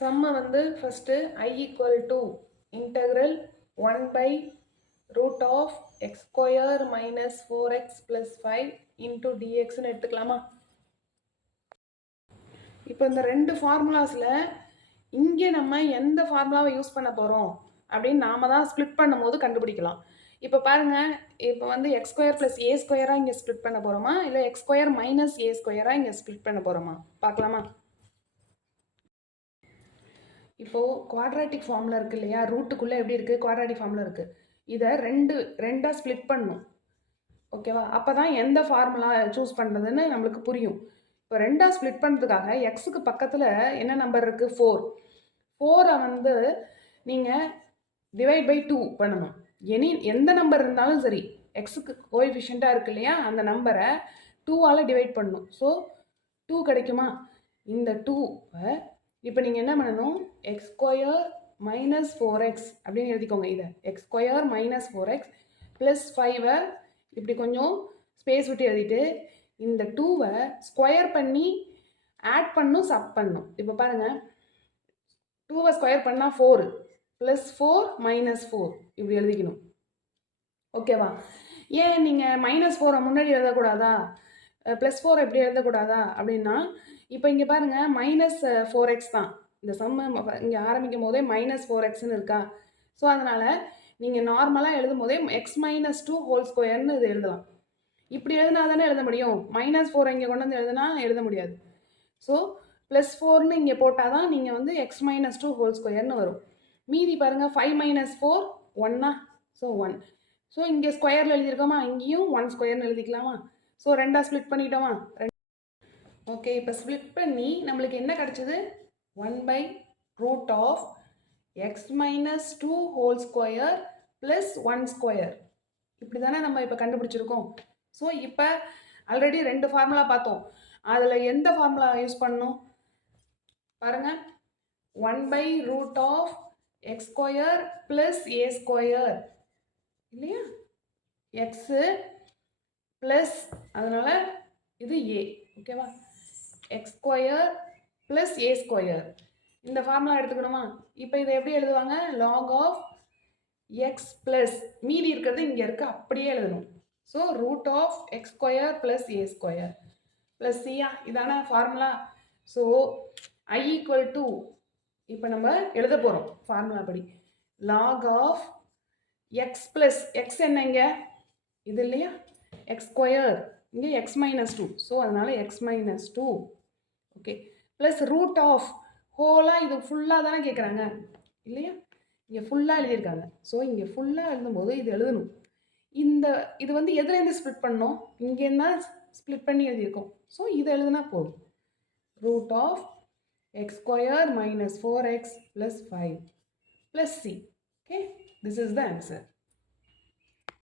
சம்மை வந்து first I equal to integral 1 by root of x square minus 4x plus 5 into dxன்னு எடுத்துக்கலாமா? இப்போ இந்த ரெண்டு ஃபார்முலாஸில் இங்கே நம்ம எந்த ஃபார்முலாவை யூஸ் பண்ண போகிறோம் அப்படின்னு நாம தான் ஸ்ப்ளிட் பண்ணும்போது கண்டுபிடிக்கலாம். இப்போ பாருங்கள், இப்போ வந்து எக்ஸ் ஸ்கொயர் ப்ளஸ் ஏ ஸ்கொயராக இங்கே ஸ்ப்ளிட் பண்ண போகிறோமா, இல்லை எக்ஸ் ஸ்கொயர் மைனஸ் ஏ ஸ்கொயராக இங்கே ஸ்ப்ளிட் பண்ண போகிறோமா பார்க்கலாமா? இப்போது குவாட்ராட்டிக் ஃபார்மில் இருக்குது இல்லையா, ரூட்டுக்குள்ளே எப்படி இருக்குது, குவாட்ராட்டிக் ஃபார்மில் இருக்குது. இதை ரெண்டாக ஸ்ப்ளிட் பண்ணணும். ஓகேவா? அப்போ தான் எந்த ஃபார்முலா சூஸ் பண்ணுறதுன்னு நம்மளுக்கு புரியும். இப்போ ரெண்டாக ஸ்ப்ளிட் பண்ணுறதுக்காக எக்ஸுக்கு பக்கத்தில் என்ன நம்பர் இருக்குது, 4. 4 வந்து நீங்கள் டிவைட் பை 2 பண்ணணும். எந்த நம்பர் இருந்தாலும் சரி, எக்ஸுக்கு கோஎஃபிஷியண்ட்டாக இருக்கு இல்லையா, அந்த நம்பரை 2ஆல் டிவைட் பண்ணணும். ஸோ 2 கிடைக்குமா? இந்த 2வை இப்போ நீங்கள் என்ன பண்ணணும், எக்ஸ் ஸ்கொயர் மைனஸ் 4x அப்படின்னு எழுதிக்கோங்க. இதை X square minus 4x plus 5 இப்படி கொஞ்சம் ஸ்பேஸ் விட்டு எழுதிட்டு இந்த 2வை ஸ்கொயர் பண்ணி ஆட் பண்ணும், சப் பண்ணும். இப்போ பாருங்கள், 2வை ஸ்கொயர் பண்ணால் 4 ப்ளஸ் 4 மைனஸ் 4 இப்படி எழுதிக்கணும். ஓகேவா? ஏன் நீங்கள் மைனஸ் 4 முன்னாடி எழுதக்கூடாதா, ப்ளஸ் 4 எப்படி எழுதக்கூடாதா அப்படின்னா, இப்போ இங்கே பாருங்கள், மைனஸ் 4x தான் இந்த சம்மு. இங்கே ஆரம்பிக்கும் போதே மைனஸ் 4xன்னு இருக்கா. ஸோ அதனால் நீங்கள் நார்மலாக எழுதும் போதே எக்ஸ் மைனஸ் 2 ஹோல் ஸ்கொயர்னு இது எழுதலாம். இப்படி எழுதினா தானே எழுத முடியும். மைனஸ் 4 இங்கே கொண்டு வந்து எழுதுனா எழுத முடியாது. ஸோ ப்ளஸ் 4னு இங்கே போட்டால் தான் நீங்கள் வந்து எக்ஸ் மைனஸ் 2 ஹோல் ஸ்கொயர்னு வரும். மீதி பாருங்கள், 5 மைனஸ் 4 1. ஸோ 1. ஸோ இங்கே ஸ்கொயரில் எழுதியிருக்கோமா, இங்கேயும் 1 ஸ்கொயர்னு எழுதிக்கலாமா? ஸோ ரெண்டாக ஸ்ப்ளிட் பண்ணிட்டோமா? ஓகே, இப்போ ஸ்ப்ளிட் பண்ணி நம்மளுக்கு என்ன கிடச்சிது, 1 by root of x minus 2 whole square plus 1 square. இப்படி தானே நம்ம இப்போ கண்டுபிடிச்சிருக்கோம். ஸோ இப்போ ஆல்ரெடி ரெண்டு ஃபார்முலா பார்த்தோம். அதில் எந்த ஃபார்முலா யூஸ் பண்ணணும் பாருங்கள், 1 by root of x square plus a square இல்லையா, எக்ஸு ப்ளஸ் அதனால் இது a. ஓகேவா? X square plus a square இந்த ஃபார்முலா எடுத்துக்கணுமா? இப்போ இதை எப்படி எழுதுவாங்க, லாக் ஆஃப் எக்ஸ் ப்ளஸ் மீதி இருக்கிறது இங்கே இருக்க அப்படியே எழுதணும். So root of X square plus a square plus சியா, இதான formula. So I equal to, இப்போ நம்ம எழுத போகிறோம் ஃபார்முலா படி, log of x plus x என்ன இங்கே இது இல்லையா, எக்ஸ் ஸ்கொயர் இங்கே எக்ஸ் மைனஸ் 2. ஸோ அதனால் x minus 2. Okay, plus root of ஹோலாக, இது ஃபுல்லாக தானே கேட்குறாங்க இல்லையா, இங்கே ஃபுல்லாக எழுதியிருக்காங்க. ஸோ இங்கே ஃபுல்லாக எழுதும்போது இது எழுதணும். இது வந்து எதுலேருந்து ஸ்ப்ளிட் பண்ணோம், இங்கேருந்து தான் ஸ்ப்ளிட் பண்ணி எழுதியிருக்கோம். ஸோ இது எழுதுனா போதும், root of X square minus 4x plus 5 plus c. Okay, this is the answer.